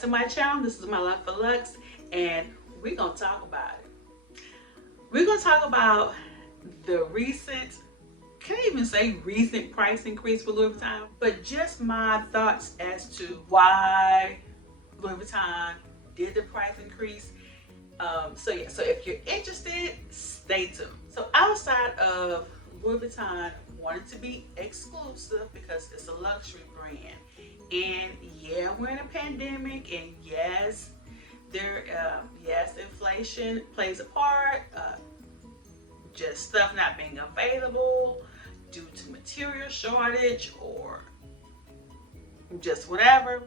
to my channel. This is My Love for Lux, and we're going to talk about it. We're going to talk about the recent, can't even say recent price increase for Louis Vuitton, but just my thoughts as to why Louis Vuitton did the price increase. So if you're interested, stay tuned. So outside of Louis Vuitton wanted to be exclusive because it's a luxury brand, and yeah, we're in a pandemic, and yes, inflation plays a part. Just stuff not being available due to material shortage or just whatever.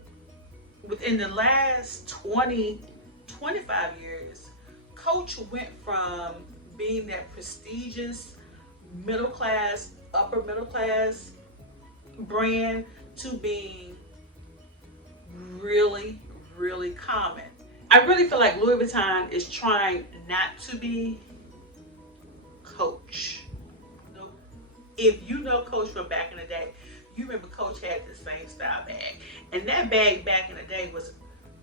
Within the last 25 years, Coach went from being that prestigious middle class, upper middle class brand to being really, really common. I really feel like Louis Vuitton is trying not to be Coach. If you know Coach from back in the day, you remember Coach had the same style bag, and that bag back in the day was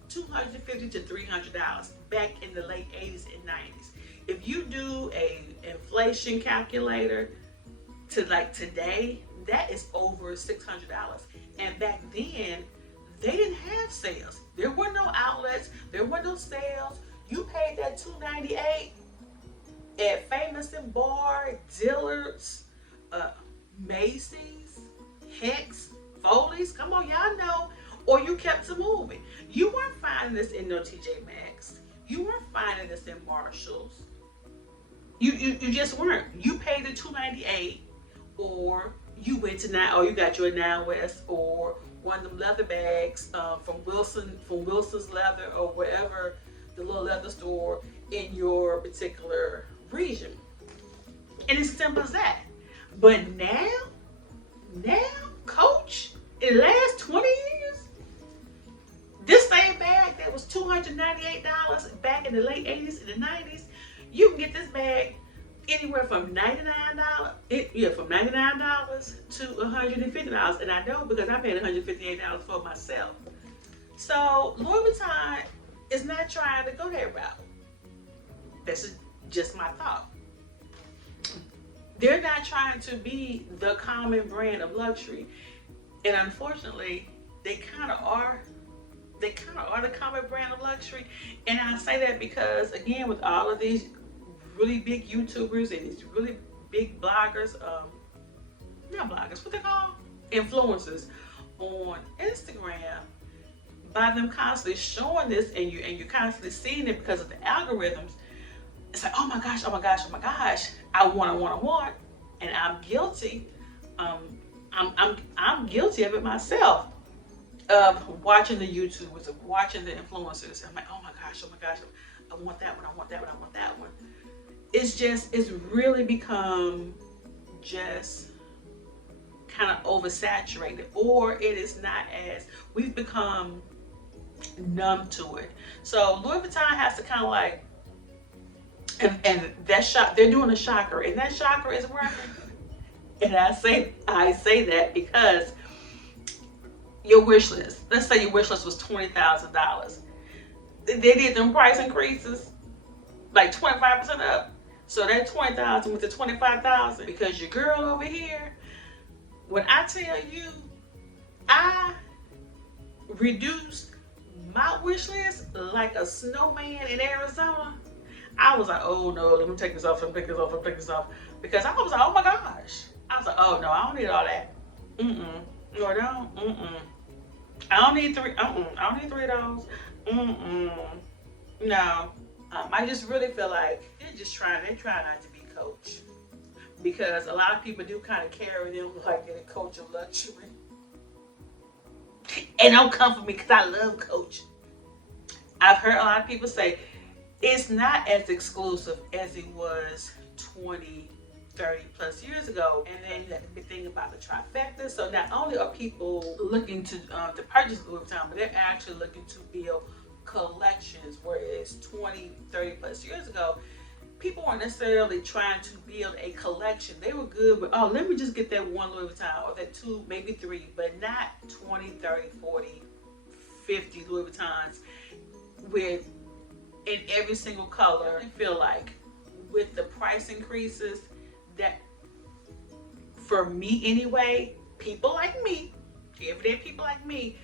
$250 to $300 back in the late 80s and 90s. If you do a inflation calculator to like today, that is over $600. And back then, they didn't have sales. There were no outlets. There were no sales. You paid that $298 at Famous and Bar, Dillard's, Macy's, Hex, Foley's. Come on, y'all know. Or you kept it moving. You weren't finding this in no TJ Maxx. You weren't finding this in Marshalls. You just weren't. You paid the $298, or you went to you got your Now West, or one of them leather bags from Wilson's Leather, or wherever the little leather store in your particular region. And it's as simple as that. But now Coach, in the last 20 years, this same bag that was $298 back in the late 80s and the 90s, you can get this bag anywhere from $99 to $150. And I know because I paid $158 for myself. So Louis Vuitton is not trying to go that route. This is just my thought. They're not trying to be the common brand of luxury. And unfortunately, they kind of are the common brand of luxury. And I say that because, again, with all of these really big YouTubers and these really big bloggers, not bloggers, what they call? Influencers on Instagram, by them constantly showing this, and you're constantly seeing it because of the algorithms, it's like, oh my gosh, I want, and I'm guilty. I'm guilty of it myself, of watching the YouTubers, of watching the influencers. I'm like, oh my gosh, I want that one. It's really become just kind of oversaturated, or it is not as, we've become numb to it. So Louis Vuitton has to kind of like, and that they're doing a shocker, and that shocker is working. And I say that because your wish list, let's say your wish list was $20,000. They did them price increases like 25% up. So that $20,000 went to $25,000 because your girl over here, when I tell you I reduced my wish list like a snowman in Arizona, I was like, oh no, let me take this off, because I was like, oh my gosh. I was like, oh no, I don't need all that. No, I don't. I don't need three. I don't need 3 of those. No. I just really feel like they're trying not to be Coach, because a lot of people do kind of carry them like they're the Coach of luxury. And don't come for me because I love Coach. I've heard a lot of people say it's not as exclusive as it was 20, 30 plus years ago. And then you have to be thinking about the trifecta. So not only are people looking to purchase Louis Vuitton, but they're actually looking to build collections. Whereas 20, 30 plus years ago, people weren't necessarily trying to build a collection. They were good with, oh, let me just get that one Louis Vuitton, or that 2, maybe 3, but not 20, 30, 40, 50 Louis Vuittons with in every single color. I feel like with the price increases that, for me anyway, people like me, everyday people like me,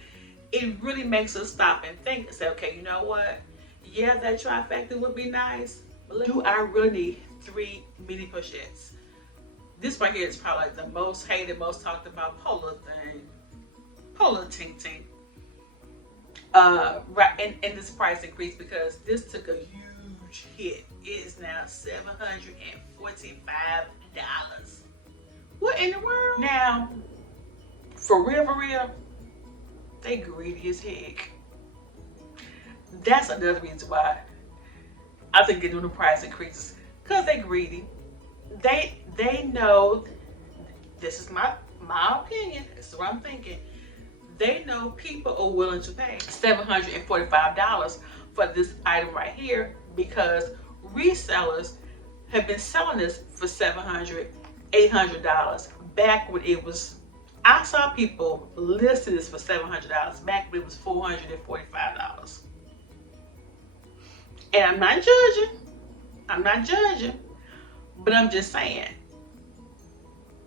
it really makes us stop and think and say, okay, you know what? Yeah, that trifecta would be nice, but do I really need 3 mini pochettes? This right here is probably like the most hated, most talked about polo thing. Polo tink tink. Right, and this price increase because this took a huge hit. It is now $745. What in the world? Now, for real, they greedy as heck. That's another reason why I think they're doing the price increases. Cause they greedy. They know, this is my opinion, this is what I'm thinking. They know people are willing to pay $745 for this item right here because resellers have been selling this for $700, $800 back when it was, I saw people listed this for $700 back when it was $445. And I'm not judging, but I'm just saying,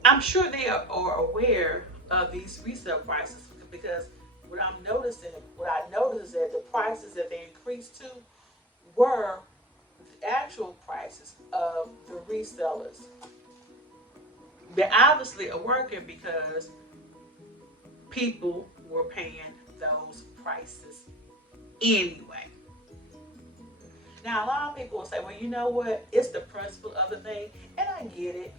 I'm sure they are aware of these resale prices because what I noticed is that the prices that they increased to were the actual prices of the resellers. They obviously are working because people were paying those prices anyway. Now, a lot of people will say, well, you know what? It's the principle of the thing. And I get it.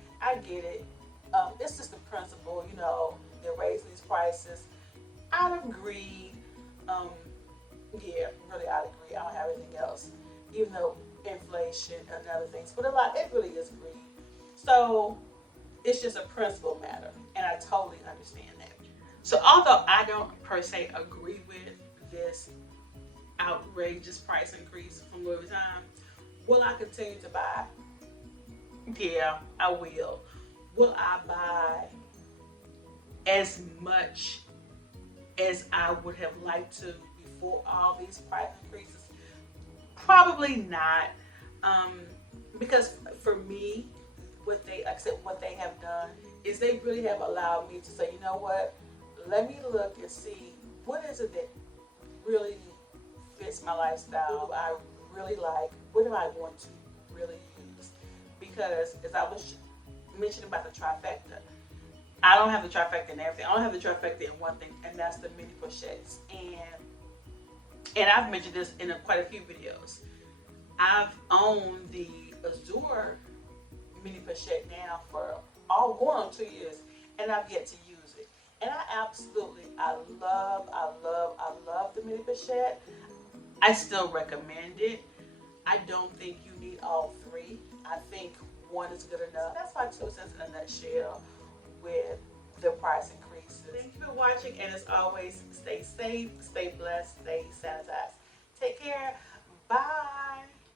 It's just the principle, you know, they're raising these prices out of greed. Yeah, really out of greed. I don't have anything else. Even though inflation and other things. But it really is greed. So it's just a principle matter. And I totally understand that. So although I don't per se agree with this outrageous price increase from Louis Vuitton, will I continue to buy? Yeah, I will. Will I buy as much as I would have liked to before all these price increases? Probably not. Because for me, what they have done is they really have allowed me to say, you know what? Let me look and see what is it that really fits my lifestyle. I really like. What am I going to really use? Because as I was mentioning about the trifecta, I don't have the trifecta in everything. I don't have the trifecta in one thing, and that's the mini pochettes. And I've mentioned this in quite a few videos. I've owned the Azure mini pochette now for going on 2 years, and I've yet to use it. And I love the mini pochette. I still recommend it. I don't think you need all 3. I think 1 is good enough. That's my 2 cents in a nutshell with the price increases. Thank you for watching, and as always, stay safe, stay blessed, stay sanitized. Take care. Bye.